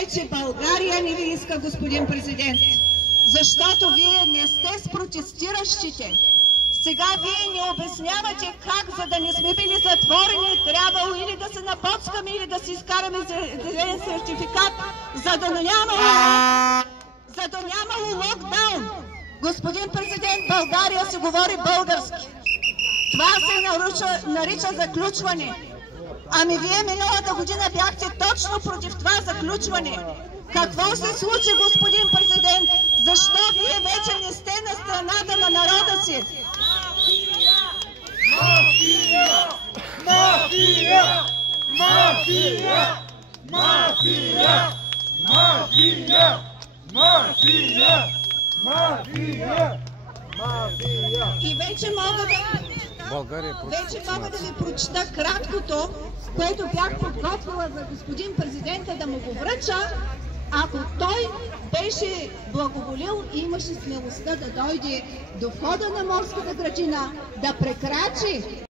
вече България не ви иска, господин президент, защото вие не сте с протестиращите. Сега вие ни обяснявате как, за да не сме били затворени, трябвало или да се напоцкаме, или да си изкараме зелен сертификат, за да нямало локдаун. Господин президент, България се говори български. Това се нарича заключване. Ами вие миналата година бяхте точно против това заключване. Какво се случи, господин президент? Защо вие вече не сте на страната на народа си? Мафия! Мафия! Мафия! Мафия! Мафия! Мафия! Мафия! Мафия! И вече мога да ви прочета краткото, което бях подготвила за господин президента да му го връча, ако той беше благоволил и имаше смелостта да дойде до входа на морската градина, да прекрачи